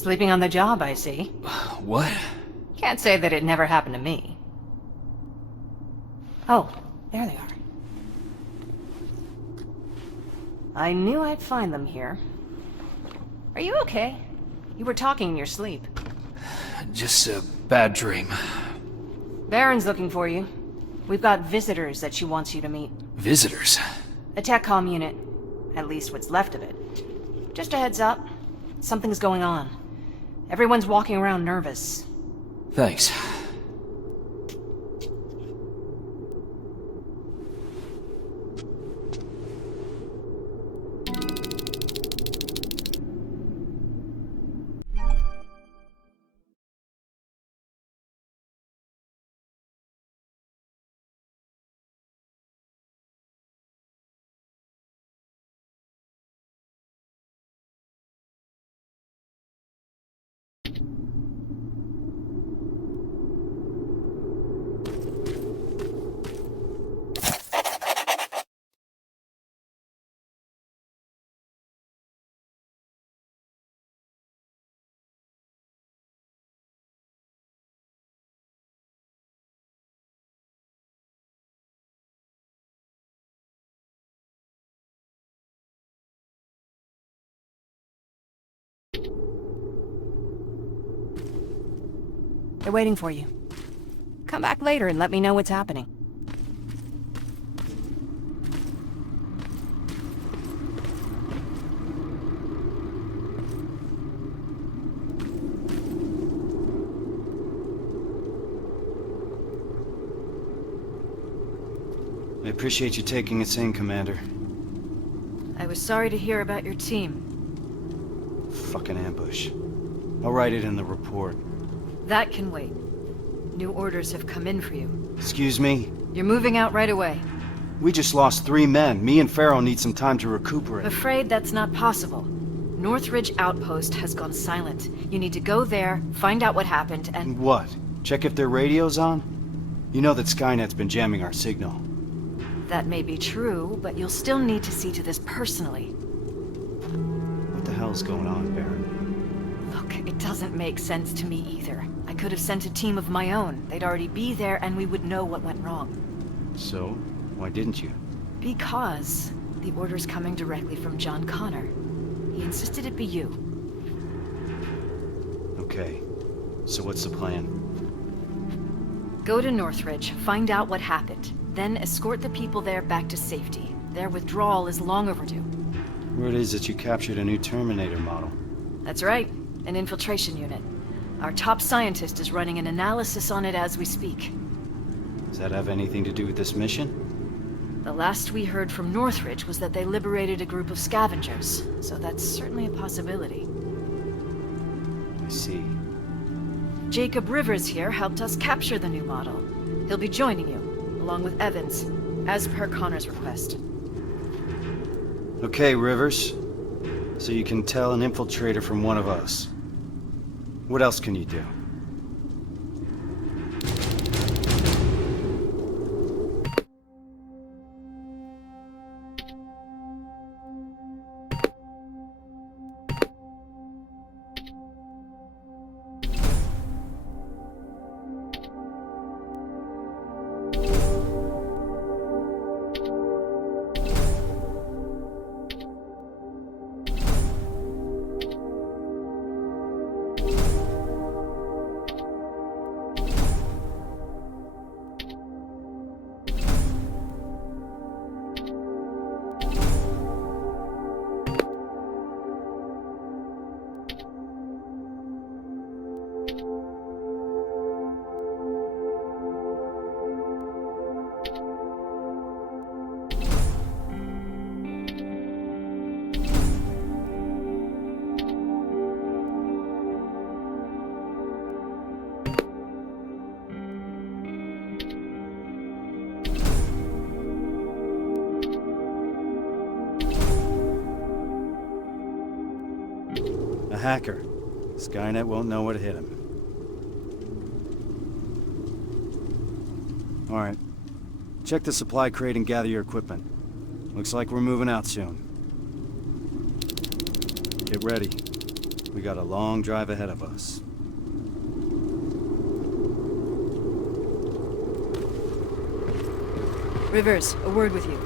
Sleeping on the job, I see. What? Can't say that it never happened to me. Oh, there they are. I knew I'd find them here. Are you okay? You were talking in your sleep. Just a bad dream. Baron's looking for you. We've got visitors that she wants you to meet. Visitors? A tech comm unit. At least what's left of it. Just a heads up. Something's going on. Everyone's walking around nervous. Thanks. They're waiting for you. Come back later and let me know what's happening. I appreciate you taking us in, Commander. I was sorry to hear about your team. Fucking ambush. I'll write it in the report. That can wait. New orders have come in for you. Excuse me? You're moving out right away. We just lost 3 men. Me and Farrell need some time to recuperate. Afraid that's not possible. Northridge Outpost has gone silent. You need to go there, find out what happened, and... What? Check if their radio's on? You know that Skynet's been jamming our signal. That may be true, but you'll still need to see to this personally. What the hell's going on, Baron? Look, it doesn't make sense to me either. I could have sent a team of my own. They'd already be there and we would know what went wrong. So? Why didn't you? Because the order's coming directly from John Connor. He insisted it be you. Okay. So what's the plan? Go to Northridge, find out what happened. Then escort the people there back to safety. Their withdrawal is long overdue. Word is that you captured a new Terminator model. That's right. An infiltration unit. Our top scientist is running an analysis on it as we speak. Does that have anything to do with this mission? The last we heard from Northridge was that they liberated a group of scavengers, so that's certainly a possibility. I see. Jacob Rivers here helped us capture the new model. He'll be joining you, along with Evans, as per Connor's request. Okay, Rivers. So you can tell an infiltrator from one of us. What else can you do? A hacker. Skynet won't know what hit him. Alright. Check the supply crate and gather your equipment. Looks like we're moving out soon. Get ready. We got a long drive ahead of us. Rivers, a word with you.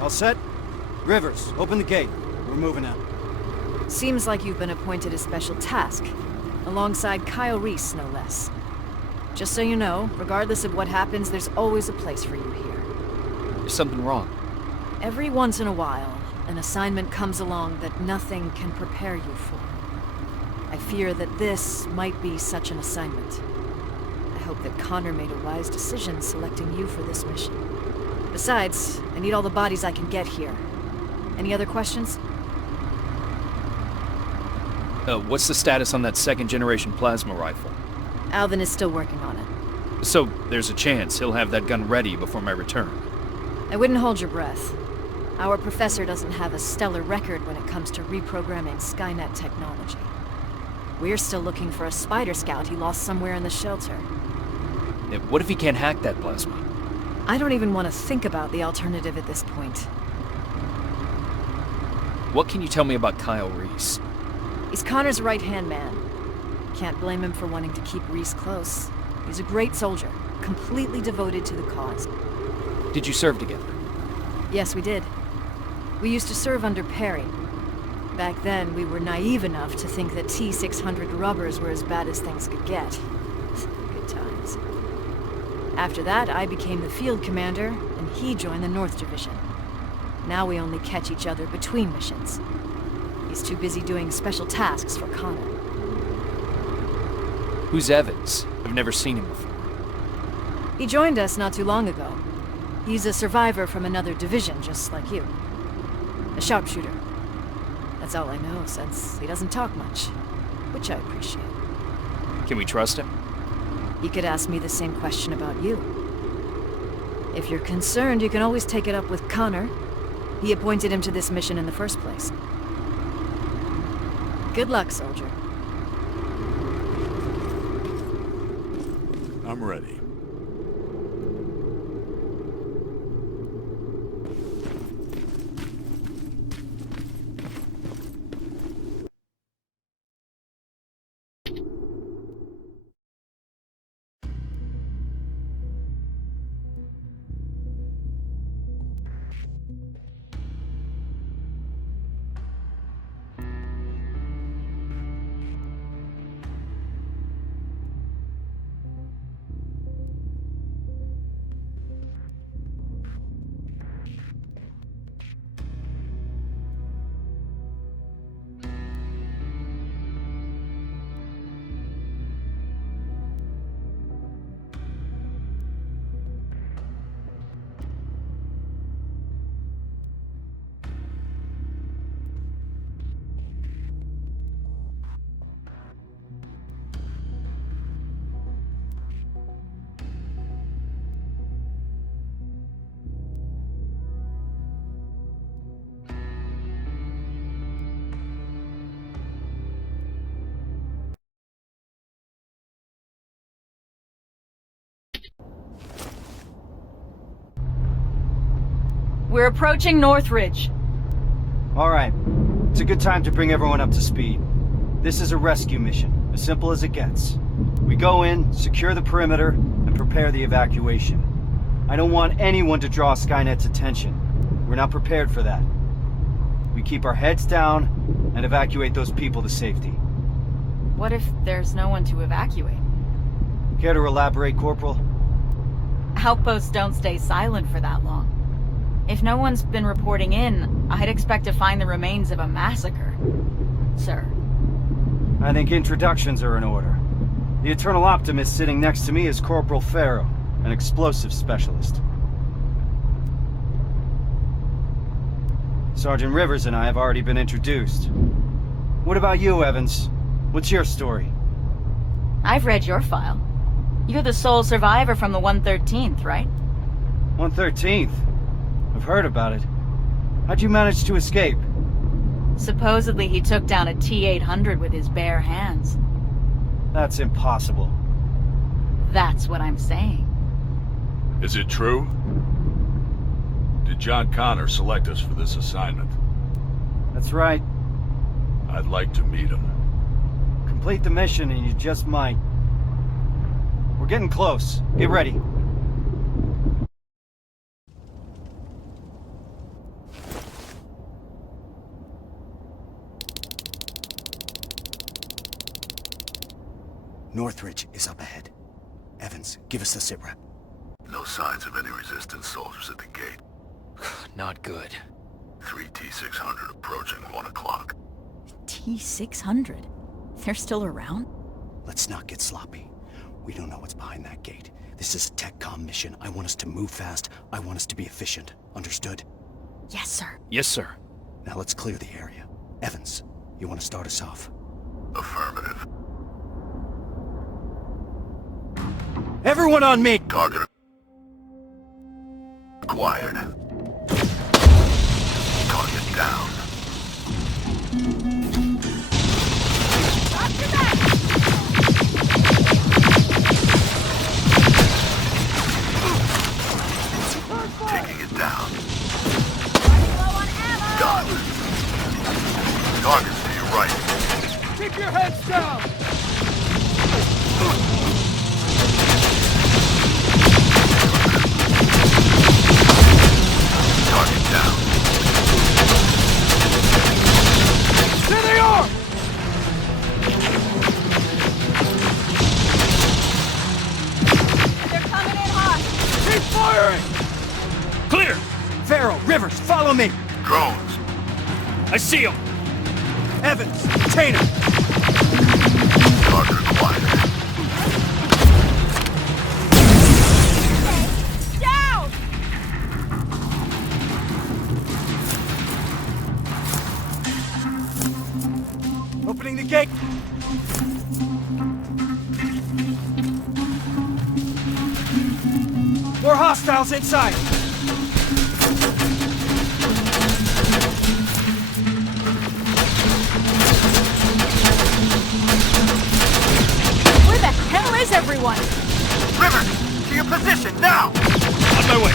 All set? Rivers, open the gate. We're moving out. Seems like you've been appointed a special task, alongside Kyle Reese, no less. Just so you know, regardless of what happens, there's always a place for you here. Is something wrong? Every once in a while, an assignment comes along that nothing can prepare you for. I fear that this might be such an assignment. I hope that Connor made a wise decision selecting you for this mission. Besides, I need all the bodies I can get here. Any other questions? What's the status on that second-generation plasma rifle? Alvin is still working on it. So, there's a chance he'll have that gun ready before my return. I wouldn't hold your breath. Our professor doesn't have a stellar record when it comes to reprogramming Skynet technology. We're still looking for a spider scout he lost somewhere in the shelter. What if he can't hack that plasma? I don't even want to think about the alternative at this point. What can you tell me about Kyle Reese? He's Connor's right-hand man. Can't blame him for wanting to keep Reese close. He's a great soldier, completely devoted to the cause. Did you serve together? Yes, we did. We used to serve under Perry. Back then, we were naive enough to think that T-600 rubbers were as bad as things could get. Good times. After that, I became the field commander, and he joined the North Division. Now we only catch each other between missions. He's too busy doing special tasks for Connor. Who's Evans? I've never seen him before. He joined us not too long ago. He's a survivor from another division, just like you. A sharpshooter. That's all I know, since he doesn't talk much, which I appreciate. Can we trust him? He could ask me the same question about you. If you're concerned, you can always take it up with Connor. He appointed him to this mission in the first place. Good luck, soldier. I'm ready. We're approaching Northridge. All right. It's a good time to bring everyone up to speed. This is a rescue mission, as simple as it gets. We go in, secure the perimeter, and prepare the evacuation. I don't want anyone to draw Skynet's attention. We're not prepared for that. We keep our heads down and evacuate those people to safety. What if there's no one to evacuate? Care to elaborate, Corporal? Outposts don't stay silent for that long. If no one's been reporting in, I'd expect to find the remains of a massacre, sir. I think introductions are in order. The Eternal Optimist sitting next to me is Corporal Farrow, an explosive specialist. Sergeant Rivers and I have already been introduced. What about you, Evans? What's your story? I've read your file. You're the sole survivor from the 113th, right? 113th? I've heard about it. How'd you manage to escape? Supposedly he took down a T-800 with his bare hands. That's impossible. That's what I'm saying. Is it true? Did John Connor select us for this assignment? That's right. I'd like to meet him. Complete the mission and you just might. We're getting close. Get ready. Northridge is up ahead. Evans, give us the sitrep. No signs of any resistance soldiers at the gate. Not good. 3 T-600 approaching 1 o'clock. T-600? They're still around? Let's not get sloppy. We don't know what's behind that gate. This is a TechCom mission. I want us to move fast. I want us to be efficient. Understood? Yes, sir. Yes, sir. Now let's clear the area. Evans, you want to start us off? Affirmative. Everyone on me! Target acquired. Target down. Taking it down. Done. Targets to your right. Keep your heads down! Target down. There they are! They're coming in hot! Keep firing! Clear! Farrow, Rivers, follow me! Drones. I see him! Evans, Tanner! Target acquired. Down! Opening the gate! More hostiles inside! Where the hell is everyone? Rivers, to your position, now! On my way!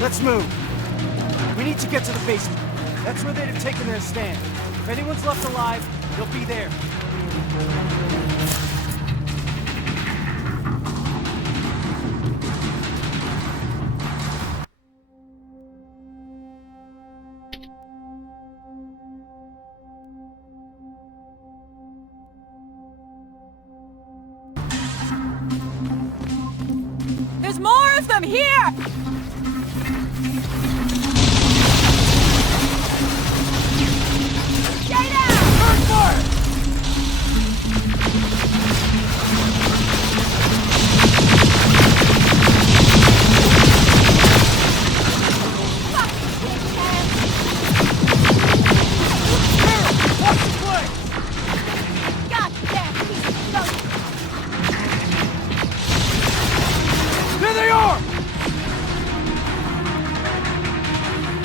Let's move. We need to get to the basement. That's where they'd have taken their stand. If anyone's left alive, they'll be there. them here! Stay down! Burn fire!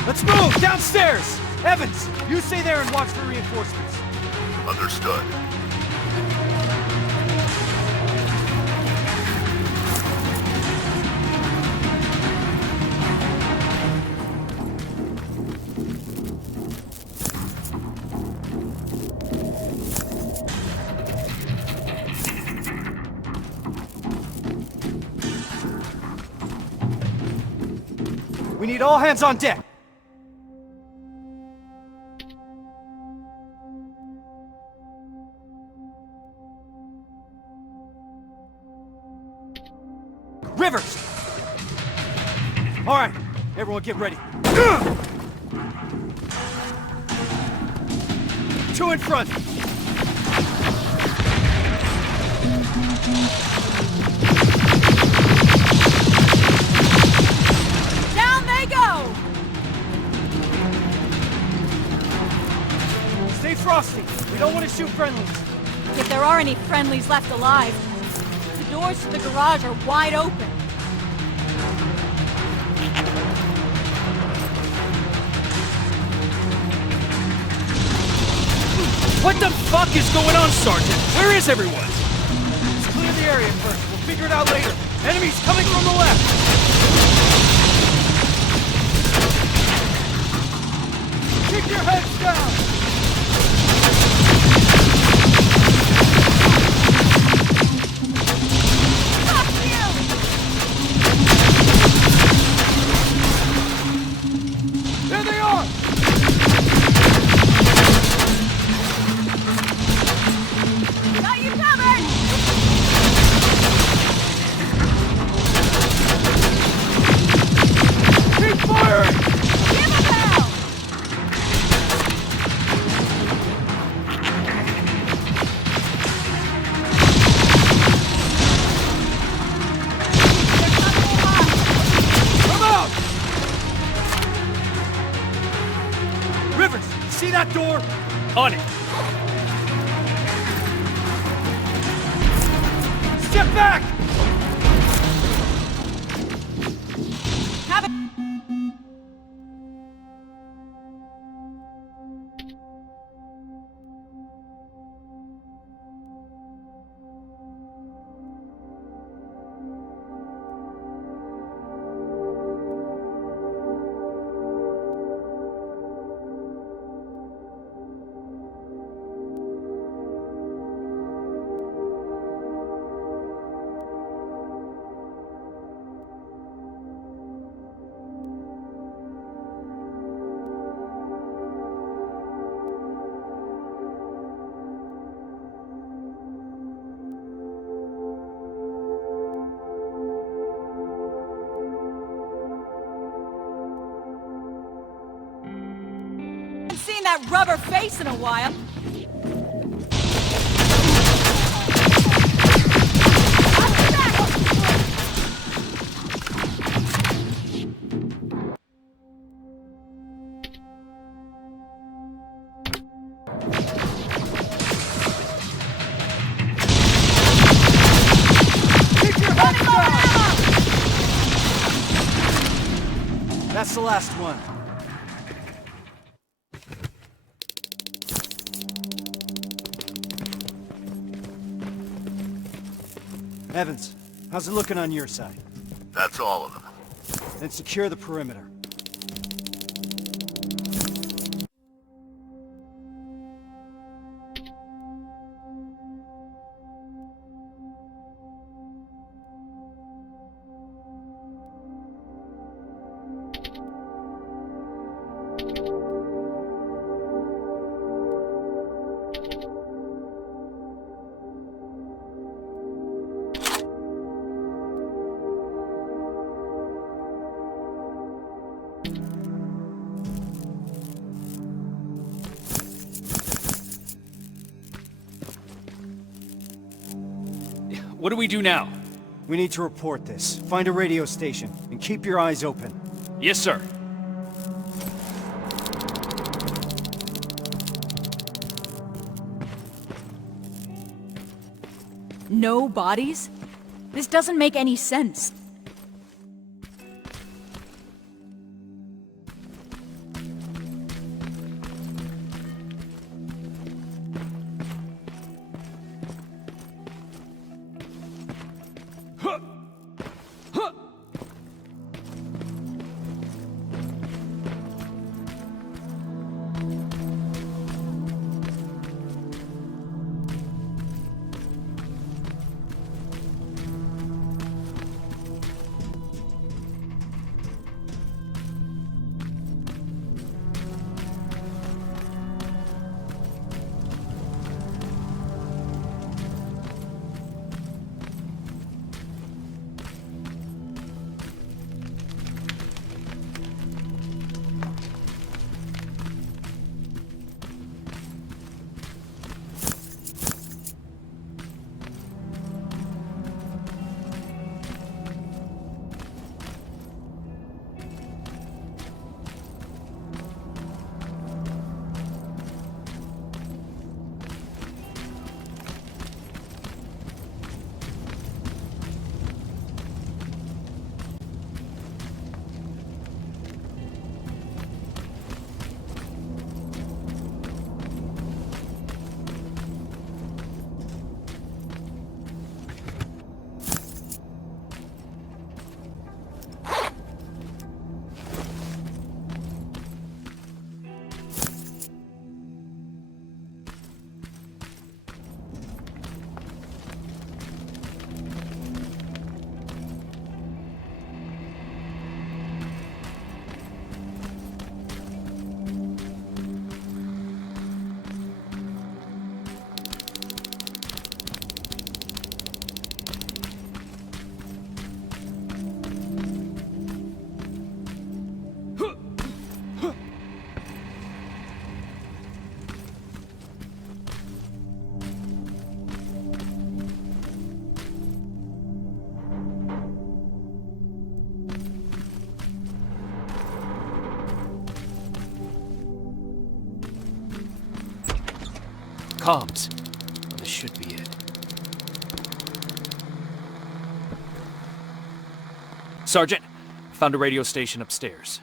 Let's move! Downstairs! Evans, you stay there and watch for reinforcements. Understood. We need all hands on deck! Rivers! All right, everyone get ready. Two in front. Down they go! Stay frosty. We don't want to shoot friendlies. If there are any friendlies left alive, the doors to the garage are wide open. What the fuck is going on, Sergeant? Where is everyone? Let's clear the area first. We'll figure it out later. Enemies coming from the left. Keep your heads down. There they are! Got you covered! Keep firing! Give 'em hell! Come out! Rivers, you see that door? On it. Step back! Have it! Haven't seen that rubber face in a while. Keep your heads down! That's the last one. Evans, how's it looking on your side? That's all of them. Then secure the perimeter. What do we do now? We need to report this. Find a radio station, and keep your eyes open. Yes, sir. No bodies? This doesn't make any sense. Comms. Well, this should be it. Sergeant, found a radio station upstairs.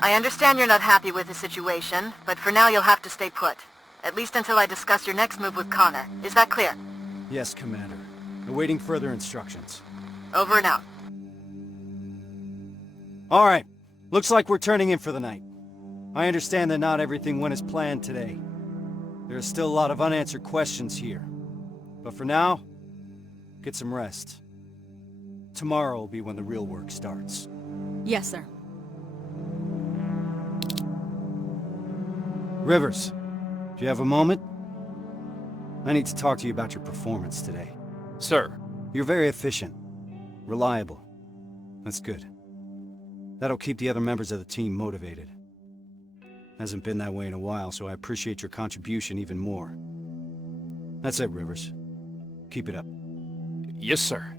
I understand you're not happy with the situation, but for now you'll have to stay put. At least until I discuss your next move with Connor. Is that clear? Yes, Commander. Awaiting further instructions. Over and out. All right. Looks like we're turning in for the night. I understand that not everything went as planned today. There are still a lot of unanswered questions here. But for now, get some rest. Tomorrow will be when the real work starts. Yes, sir. Rivers, do you have a moment? I need to talk to you about your performance today. Sir. You're very efficient. Reliable. That's good. That'll keep the other members of the team motivated. Hasn't been that way in a while, so I appreciate your contribution even more. That's it, Rivers. Keep it up. Yes, sir.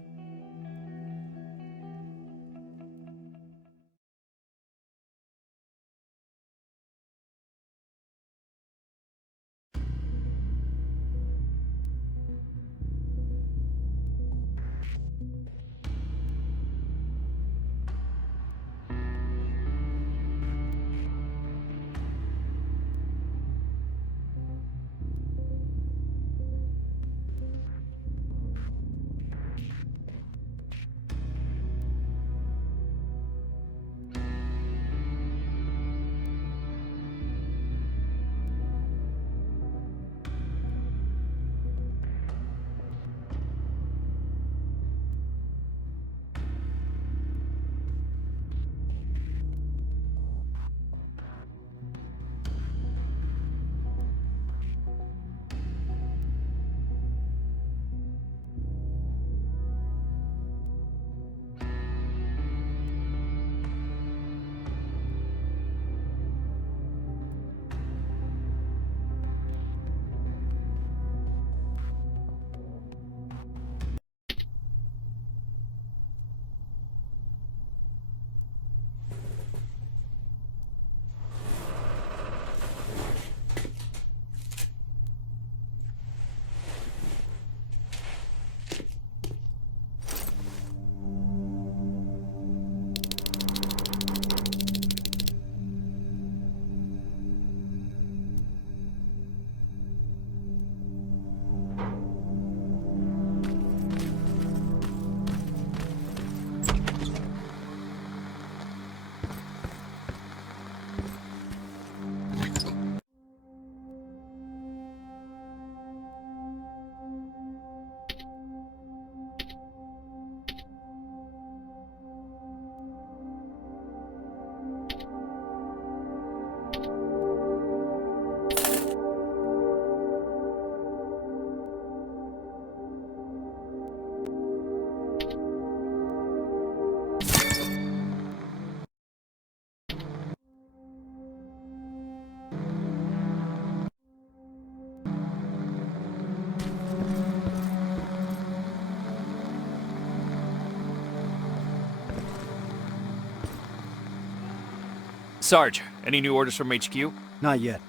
Sarge, any new orders from HQ? Not yet.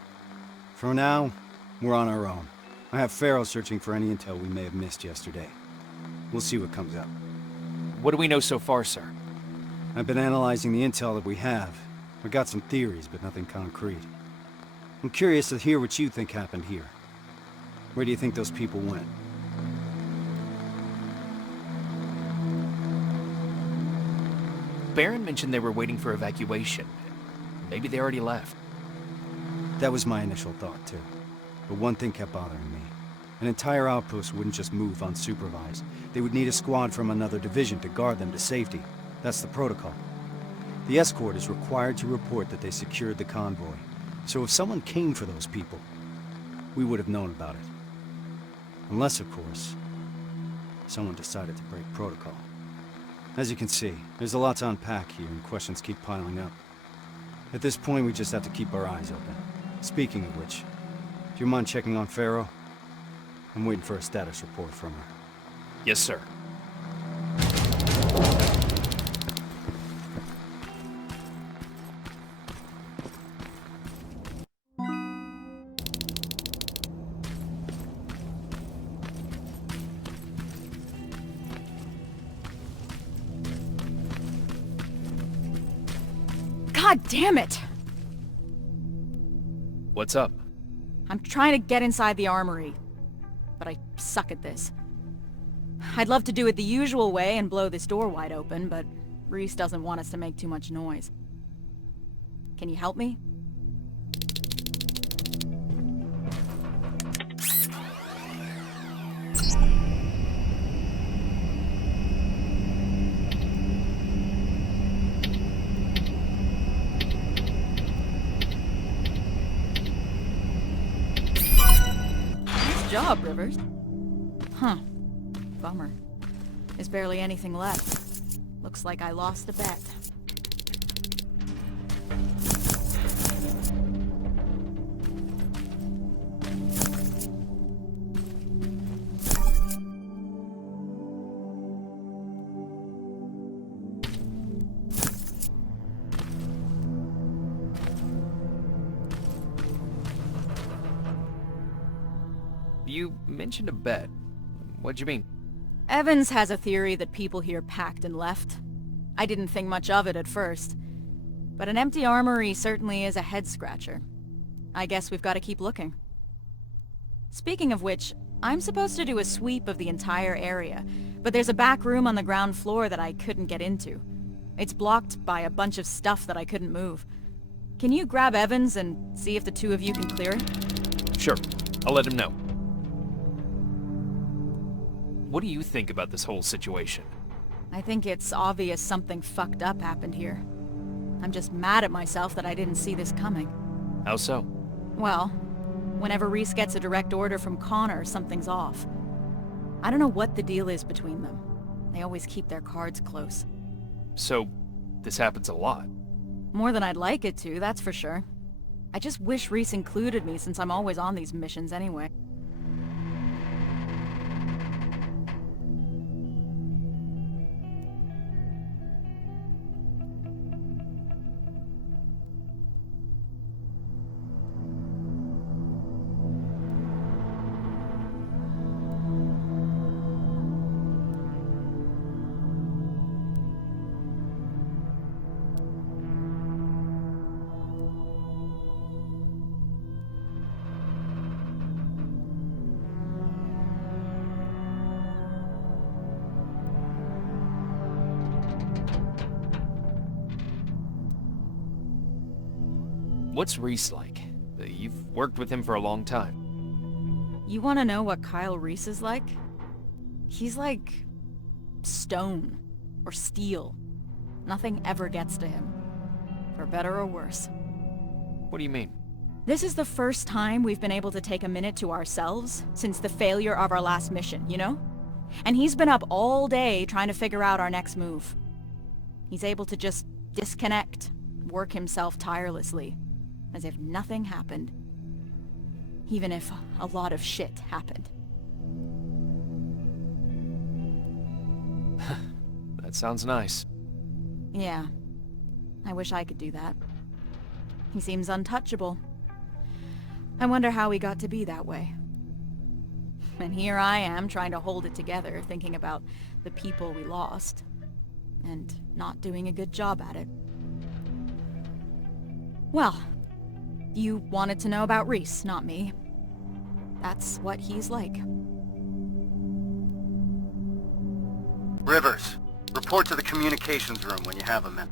For now, we're on our own. I have Farrow searching for any intel we may have missed yesterday. We'll see what comes up. What do we know so far, sir? I've been analyzing the intel that we have. I got some theories, but nothing concrete. I'm curious to hear what you think happened here. Where do you think those people went? Baron mentioned they were waiting for evacuation. Maybe they already left. That was my initial thought, too. But one thing kept bothering me. An entire outpost wouldn't just move unsupervised. They would need a squad from another division to guard them to safety. That's the protocol. The escort is required to report that they secured the convoy. So if someone came for those people, we would have known about it. Unless, of course, someone decided to break protocol. As you can see, there's a lot to unpack here, and questions keep piling up. At this point, we just have to keep our eyes open. Speaking of which, do you mind checking on Farrow? I'm waiting for a status report from her. Yes, sir. God damn it! What's up? I'm trying to get inside the armory, but I suck at this. I'd love to do it the usual way and blow this door wide open, but Reese doesn't want us to make too much noise. Can you help me? Nice job, Rivers. Huh. Bummer. There's barely anything left. Looks like I lost a bet. You mentioned a bet. What'd you mean? Evans has a theory that people here packed and left. I didn't think much of it at first. But an empty armory certainly is a head-scratcher. I guess we've got to keep looking. Speaking of which, I'm supposed to do a sweep of the entire area, but there's a back room on the ground floor that I couldn't get into. It's blocked by a bunch of stuff that I couldn't move. Can you grab Evans and see if the two of you can clear it? Sure. I'll let him know. What do you think about this whole situation? I think it's obvious something fucked up happened here. I'm just mad at myself that I didn't see this coming. How so? Well, whenever Reese gets a direct order from Connor, something's off. I don't know what the deal is between them. They always keep their cards close. So, this happens a lot. More than I'd like it to, that's for sure. I just wish Reese included me since I'm always on these missions anyway. What's Reese like? You've worked with him for a long time. You want to know what Kyle Reese is like? He's like stone or steel. Nothing ever gets to him, for better or worse. What do you mean? This is the first time we've been able to take a minute to ourselves since the failure of our last mission, you know? And he's been up all day trying to figure out our next move. He's able to just disconnect, work himself tirelessly, as if nothing happened. Even if a lot of shit happened. That sounds nice. Yeah. I wish I could do that. He seems untouchable. I wonder how he got to be that way. And here I am, trying to hold it together, thinking about the people we lost. And not doing a good job at it. Well, you wanted to know about Reese, not me. That's what he's like. Rivers, report to the communications room when you have a minute.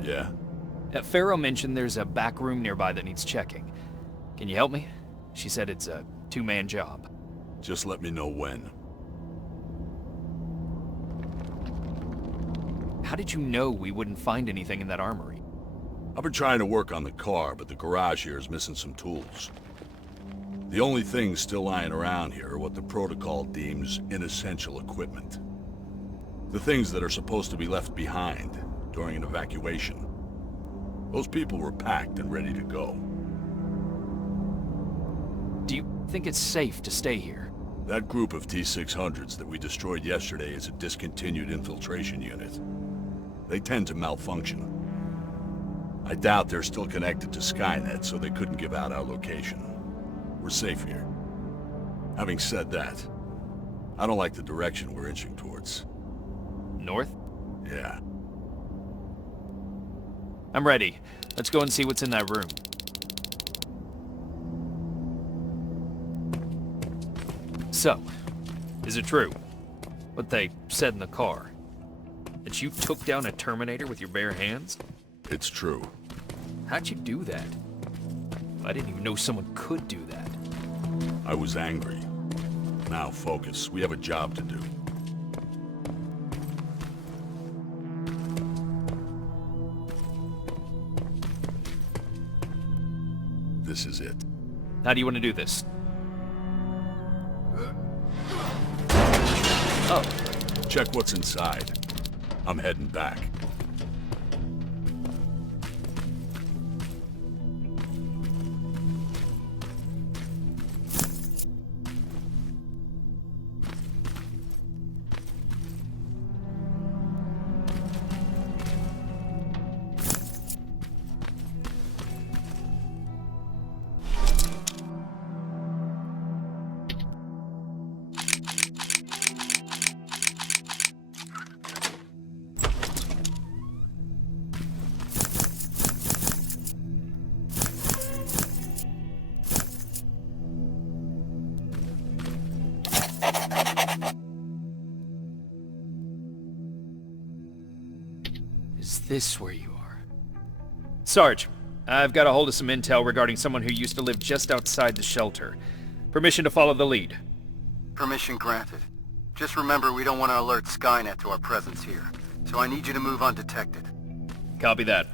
Yeah? Pharaoh mentioned there's a back room nearby that needs checking. Can you help me? She said it's a two-man job. Just let me know when. How did you know we wouldn't find anything in that armory? I've been trying to work on the car, but the garage here is missing some tools. The only things still lying around here are what the protocol deems inessential equipment. The things that are supposed to be left behind during an evacuation. Those people were packed and ready to go. Do you think it's safe to stay here? That group of T-600s that we destroyed yesterday is a discontinued infiltration unit. They tend to malfunction. I doubt they're still connected to Skynet, so they couldn't give out our location. We're safe here. Having said that, I don't like the direction we're inching towards. North? Yeah. I'm ready. Let's go and see what's in that room. So, is it true what they said in the car? That you took down a Terminator with your bare hands? It's true. How'd you do that? I didn't even know someone could do that. I was angry. Now focus. We have a job to do. This is it. How do you want to do this? Oh. Check what's inside. I'm heading back. Is this where you are? Sarge, I've got a hold of some intel regarding someone who used to live just outside the shelter. Permission to follow the lead. Permission granted. Just remember we don't want to alert Skynet to our presence here, so I need you to move undetected. Copy that.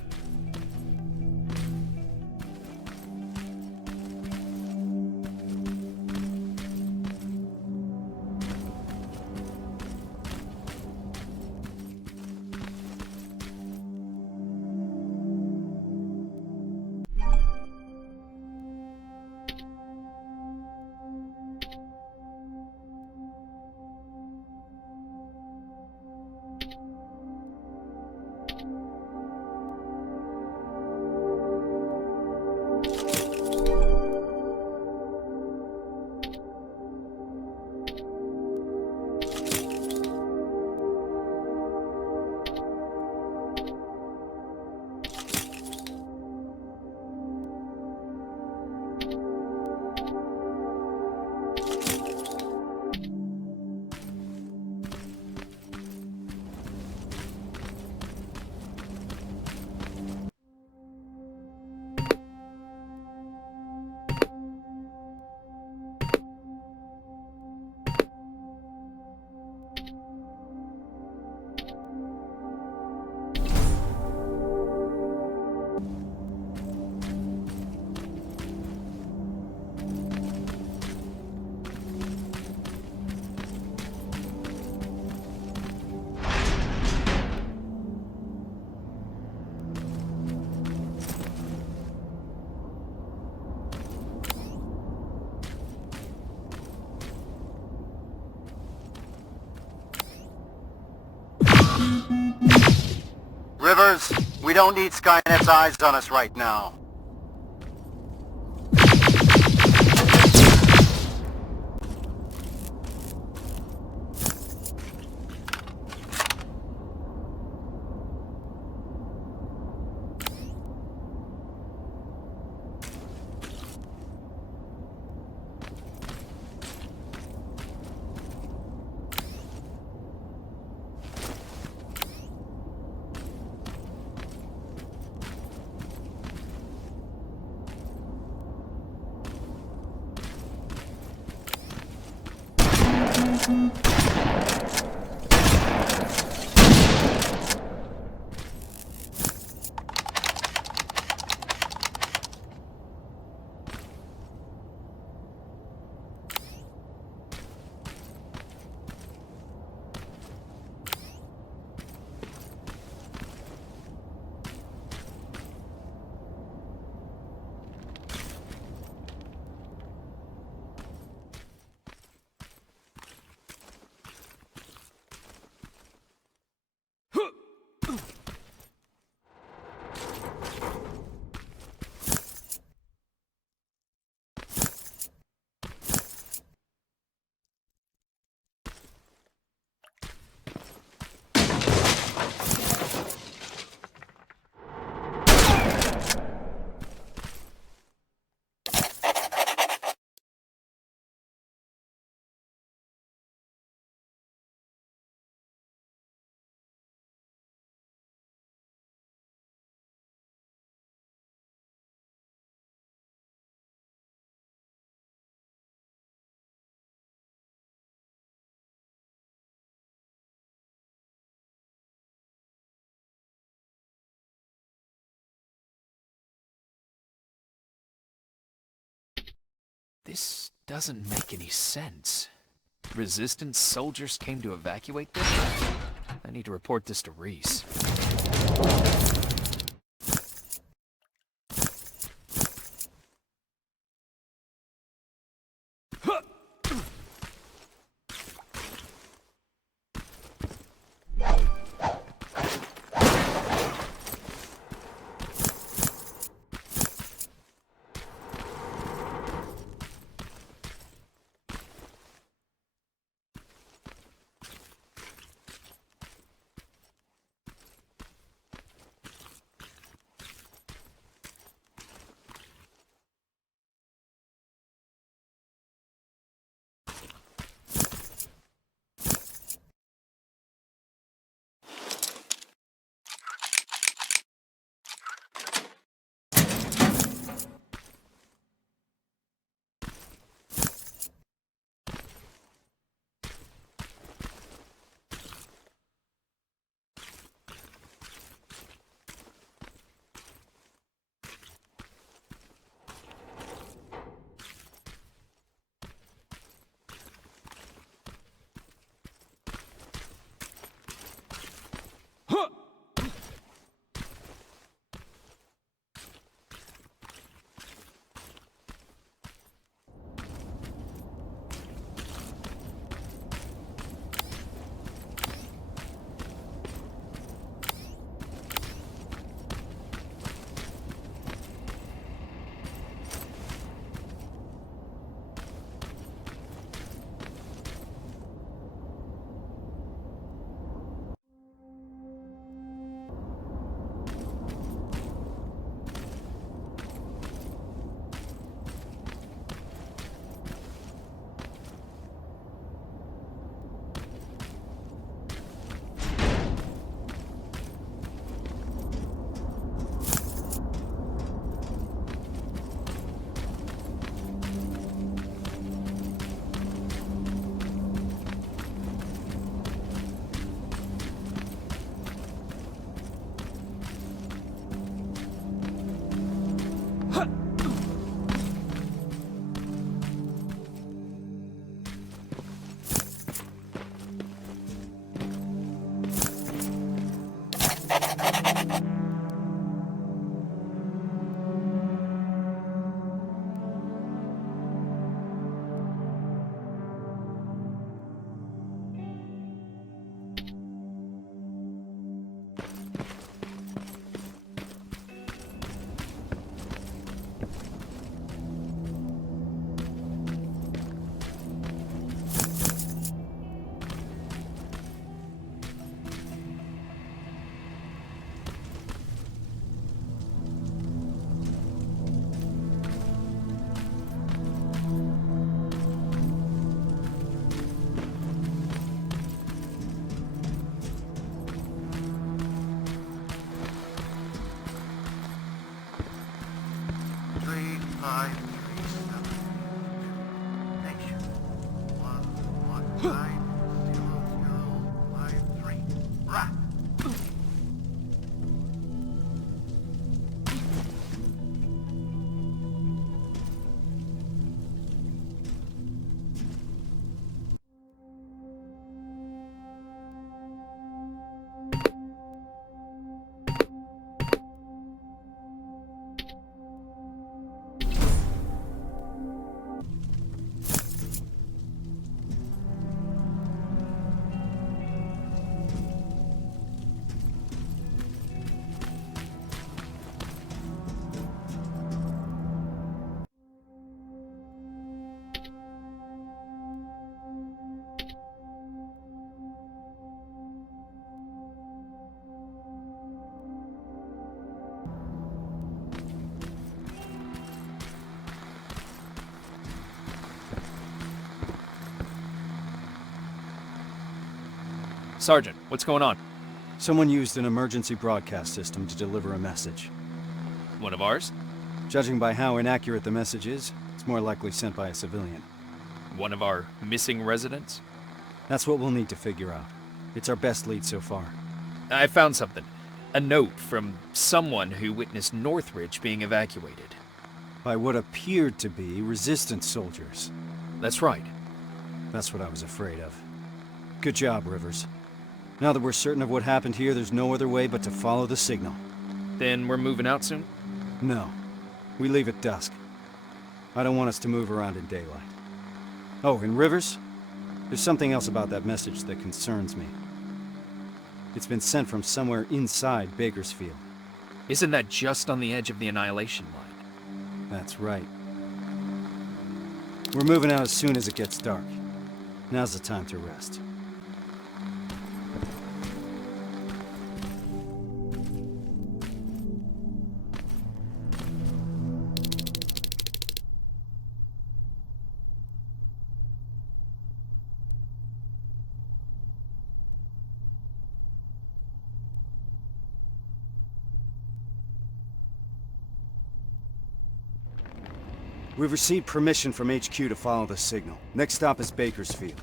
Rivers, we don't need Skynet's eyes on us right now. This doesn't make any sense. Resistance soldiers came to evacuate them? I need to report this to Reese. Sergeant, what's going on? Someone used an emergency broadcast system to deliver a message. One of ours? Judging by how inaccurate the message is, it's more likely sent by a civilian. One of our missing residents? That's what we'll need to figure out. It's our best lead so far. I found something. A note from someone who witnessed Northridge being evacuated. By what appeared to be resistance soldiers. That's right. That's what I was afraid of. Good job, Rivers. Now that we're certain of what happened here, there's no other way but to follow the signal. Then we're moving out soon? No. We leave at dusk. I don't want us to move around in daylight. Oh, and Rivers? There's something else about that message that concerns me. It's been sent from somewhere inside Bakersfield. Isn't that just on the edge of the Annihilation line? That's right. We're moving out as soon as it gets dark. Now's the time to rest. We've received permission from HQ to follow the signal. Next stop is Bakersfield.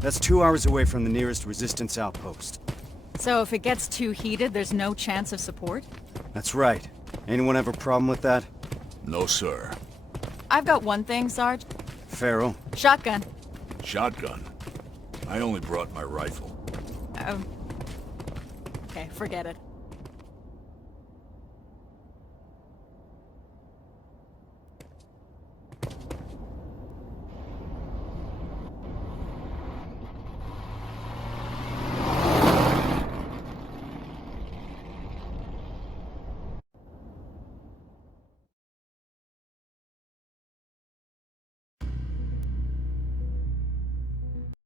That's 2 hours away from the nearest resistance outpost. So if it gets too heated, there's no chance of support? That's right. Anyone have a problem with that? No, sir. I've got one thing, Sarge. Farrell? Shotgun. Shotgun. I only brought my rifle. Okay, forget it.